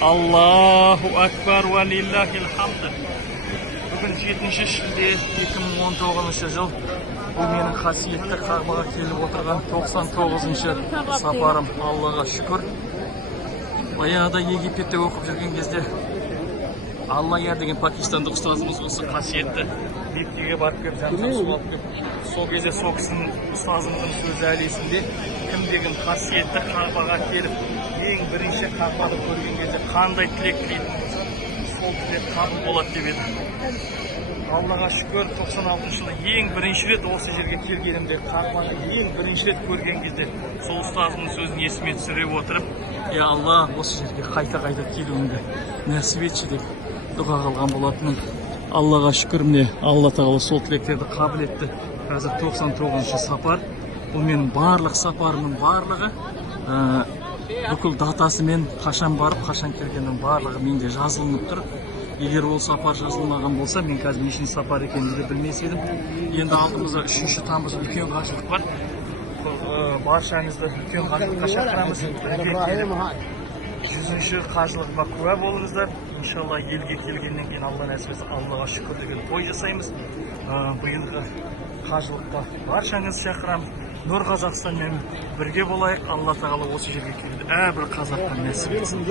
Allahu akbar va lillahil hamd. Bugün 7 шілде 2019 жыл. Бұл менің қасиетті Қағбаға келіп отырған 99-шы сапарым. Аллаға шүкір. Баяғыда Египетте оқып жүрген кезде Аллая деген пакистандық ұстазымыз осы қасиетті Меккеге барып келіп жанымызға су алып келіп, сол кезде сол кісінің ұстазымыздың сөзі әлесінде кім деген қасиетті Қағбаға келіп, ең бірінші Қағбаны көрген кезде қандай тілек тілейтін болса, сол тілек қабыл болады деп еді. Аллаға шүкір, 96 жылы ең бірінші рет осы жерге келгенімде, Қағбаны ең бірінші рет көрген кезде сол ұстазымның сөзін есіме түсіре отырып, я Алла, осы жерге қайта-қайта келуімді нәсіп етші деп дұға қылған болатынмын. Аллаға шүкір, міне Алла тағала сол тілектерді қабыл етті. Қазір 99-шы сапар. Бұл менің барлық сапарымның барлығы бүкіл датасымен қашан барып, қашан келгеннің барлығы менде жазылынып тұр. Егер ол сапар жазылмаған болса, мен қазір нешінші сапар екенімді білмес едім. Енді алдымызда 3 тамыз үлкен қажылық бар. Баршаңызды үлкен қажылыққа шақырамыз. 100-ші қажылығыма куә болыңыздар. Иншалла елге келгеннен кейін Алла нәсіп етсе, Аллаға шүкір деген той жасаймыз. Биылғы қажылыққа баршаңызды шақырамыз. Нұр Қазақстанмен бірге болайық. Алла тағала осы жерге келді әрбір қазаққа нәсіп етсін.